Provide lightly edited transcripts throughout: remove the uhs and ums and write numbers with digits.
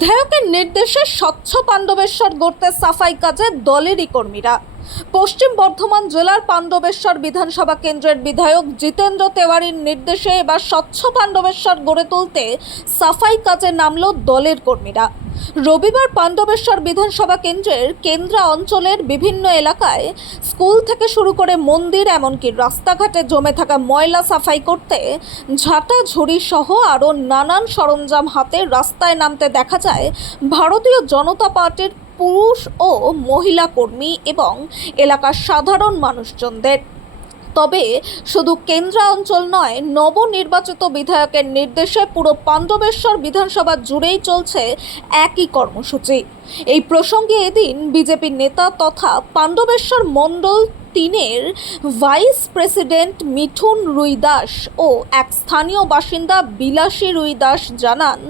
বিধায়কের নির্দেশে স্বচ্ছ পাণ্ডবেশ্বর গড়তে সাফাই কাজে দলেরই কর্মীরা। পশ্চিম বর্ধমান জেলার পাণ্ডবেশ্বর বিধানসভা কেন্দ্রের বিধায়ক জিতেন্দ্র তেওয়ারির নির্দেশে এবার স্বচ্ছ পাণ্ডবেশ্বর গড়ে তুলতে সাফাই কাজে নামল দলের কর্মীরা। রবিবার পাণ্ডবেশ্বর বিধানসভা কেন্দ্রের কেন্দ্রা অঞ্চলের বিভিন্ন এলাকায় স্কুল থেকে শুরু করে মন্দির এমনকি রাস্তাঘাটে জমে থাকা ময়লা সাফাই করতে ঝাঁটা ঝুড়ি সহ আরও নানান সরঞ্জাম হাতে রাস্তায় নামতে দেখা যায় ভারতীয় জনতা পার্টির পুরুষ ও মহিলা কর্মী এবং এলাকার সাধারণ মানুষজনদের। তবে শুধু কেন্দ্রা অঞ্চল নয়, নবনির্বাচিত বিধায়কের নির্দেশে পুরো পাণ্ডবেশ্বর বিধানসভা জুড়েই চলছে একই কর্মসূচি। এই প্রসঙ্গে এদিন বিজেপি নেতা তথা পাণ্ডবেশ্বর মণ্ডল 3-এর ভাইস প্রেসিডেন্ট মিঠুন রুইদাস ও এক স্থানীয় বাসিন্দা বিলাসী রুইদাস জানান,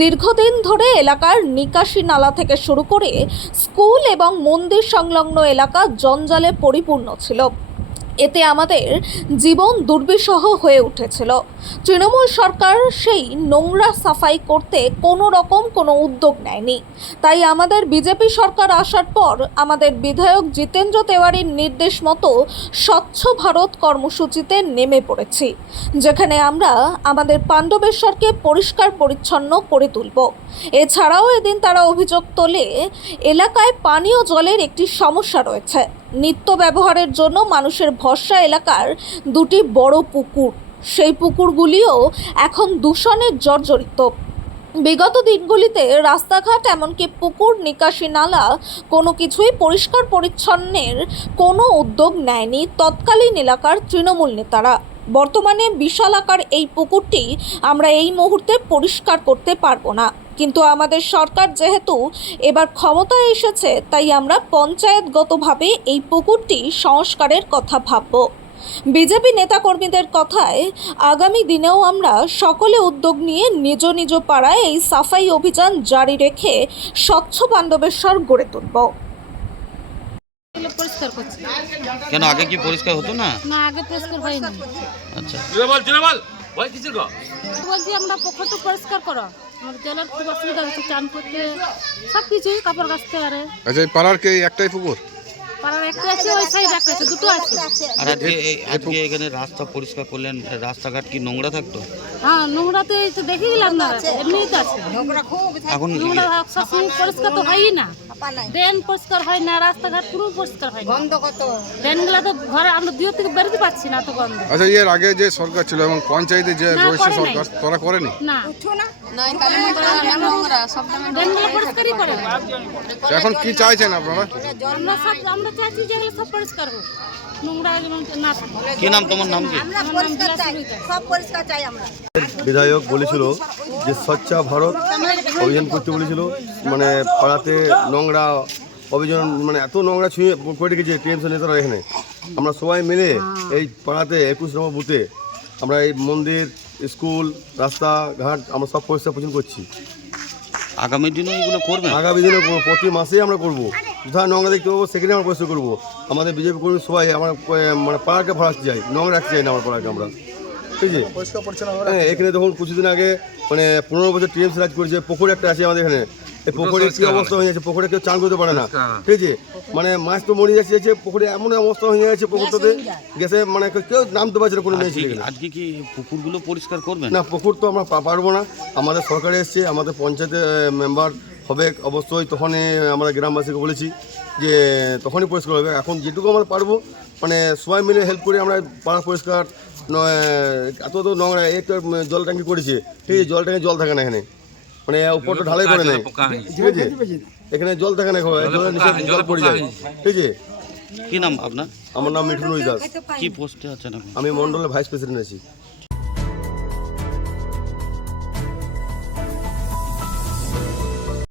দীর্ঘদিন ধরে এলাকার নিকাশি নালা থেকে শুরু করে স্কুল এবং মন্দির সংলগ্ন এলাকা জঞ্জালে পরিপূর্ণ ছিল। এতে আমাদের জীবন দুর্বিষহ হয়ে উঠেছিল। তৃণমূল সরকার সেই নোংরা সাফাই করতে কোনো উদ্যোগ নেয়নি। তাই আমাদের বিজেপি সরকার আসার পর আমাদের বিধায়ক জিতেন্দ্র তেওয়ারির নির্দেশ মতো স্বচ্ছ ভারত কর্মসূচিতে নেমে পড়েছি, যেখানে আমরা আমাদের পাণ্ডবেশ্বরকে পরিষ্কার পরিচ্ছন্ন করে তুলব। এছাড়াও এদিন তারা অভিযোগ তোলে, এলাকায় পানীয় জলের একটি সমস্যা রয়েছে। নিত্য ব্যবহারের জন্য মানুষের ভরসা এলাকার দুটি বড় পুকুর, সেই পুকুরগুলিও এখন দূষণের জর্জরিত। বিগত দিনগুলিতে রাস্তাঘাট এমনকি পুকুর নিকাশি নালা কোনো কিছুই পরিষ্কার পরিচ্ছন্নের কোনো উদ্যোগ নেয়নি তৎকালীন এলাকার তৃণমূল নেতারা। বর্তমানে বিশাল আকার এই পুকুরটি আমরা এই মুহূর্তে পরিষ্কার করতে পারবো না, কিন্তু আমাদের সরকার যেহেতু এবার ক্ষমতায় এসেছে, তাই আমরা পঞ্চায়েতগতভাবে এই পুকুরটি সংস্কারের কথা ভাবব। বিজেপি নেতাকর্মীদের কথায় আগামী দিনেও আমরা সকলে উদ্যোগ নিয়ে নিজ নিজ পাড়ায় এই সাফাই অভিযান জারি রেখে স্বচ্ছ পাণ্ডবেশ্বর গড়ে তুলব। পরিষ্কার করছি। কেন আগে কি পরিষ্কার হতো না? না, আগে পরিষ্কার হয়নি। আচ্ছা, বলছি আমরা পুকুরটা পরিষ্কার করো, আমাদের জলের খুব অসুবিধা হচ্ছে, চান করতে সব কিছুই কাপড় কাচতে পারে। আচ্ছা, এই পাড়ার কি একটাই পুকুর? পাড়ার একটা আছে, ওই সাইড একটা আছে, দুটো আছে। আর আজকে এখানে রাস্তা পরিষ্কার করলেন, রাস্তাঘাট কি নোংরা থাকতো? হ্যাঁ, নোংরা তো এই তো দেখে গেলাম না, এমনিই তো আছে। এখন নোংরা সবসময় পরিষ্কার তো হয়ই না, ড্রেন পরিষ্কার হয় না, রাস্তাঘাট পুরো পরিষ্কার হয় না। ড্রেনগুলো তো ঘরে আমরা দুই থেকে বেরোতে পারছি না, তো বন্ধ। আচ্ছা, এর আগে যে সরকার ছিল এবং পঞ্চায়েতে যে রয়েছে সরকার, তারা করেনি? না, এখন কি চাইছেন আপনারা? আমরা চাইছি যে এগুলো সব পরিষ্কার হোক, নোংরা না থাকে। কি নাম তোমার? নাম কি? বিধায়ক বলেছিল যে স্বচ্ছ ভারত অভিযান করতে বলেছিল, মানে পাড়াতে নোংরা অভিযান, মানে এত নোংরা ছুঁয়ে করে রেখেছে টিএমসি নেতারা। এখানে আমরা সবাই মিলে এই পাড়াতে 21 নম্বর বুথে আমরা এই মন্দির, স্কুল, রাস্তাঘাট আমরা সব পরিষ্কার পরিচ্ছন্ন করছি। আগামী দিনে এগুলো করবেন? আগামী দিনে প্রতি মাসেই আমরা করবো। কোথায় নোংরা দেখতে পাবো সেখানে আমরা পরিষ্কার করবো। আমাদের বিজেপি কর্মী সবাই আমরা মানে পাড়াকে ভাড়াতে চাই, নোংরা রাখতে চাই না আমার পাড়াকে আমরা, ঠিক আছে? হ্যাঁ, এখানে তখন কিছুদিন আগে মানে 15 বছর টিএমসি রাজ করেছে, পুকুর একটা আছে আমাদের এখানে। এই পুকুরে কি অবস্থা হয়ে যাচ্ছে, পুকুরে কেউ চান করতে পারে না, ঠিক আছে? মানে মাছ তো মরে যাচ্ছে, পুকুরে এমন অবস্থা হয়ে যাচ্ছে, পুকুরটাতে গেছে মানে কেউ নামতে পারছে না কোনো মেয়ে ছেলে। আজকে কি পুকুরগুলো পরিষ্কার করবেন? না, পুকুর তো আমরা পারবো না। আমাদের সরকারে এসছে, আমাদের পঞ্চায়েতে মেম্বার হবে অবশ্যই, তখনই আমরা গ্রামবাসীকে বলেছি যে তখনই পরিষ্কার হবে। এখন যেটুকু আমরা পারবো মানে সবাই মিলে হেল্প করে আমরা পাড়া পরিষ্কার। এত তো নোংরা, একটা জল ট্যাঙ্কি করেছে, ঠিক আছে? জল ট্যাঙ্কি জল থাকে না এখানে, মানে উপরটা ঢালাই করে নেয়, ঠিক আছে? এখানে জল থাকে না, জলের নিচে জল পড়ে যায়, ঠিক আছে? কি নাম আপনার? আমার নাম মিঠুন রুইদাস। কি পোস্টে আছেন? আমি মন্ডলের ভাইস প্রেসিডেন্ট আছি।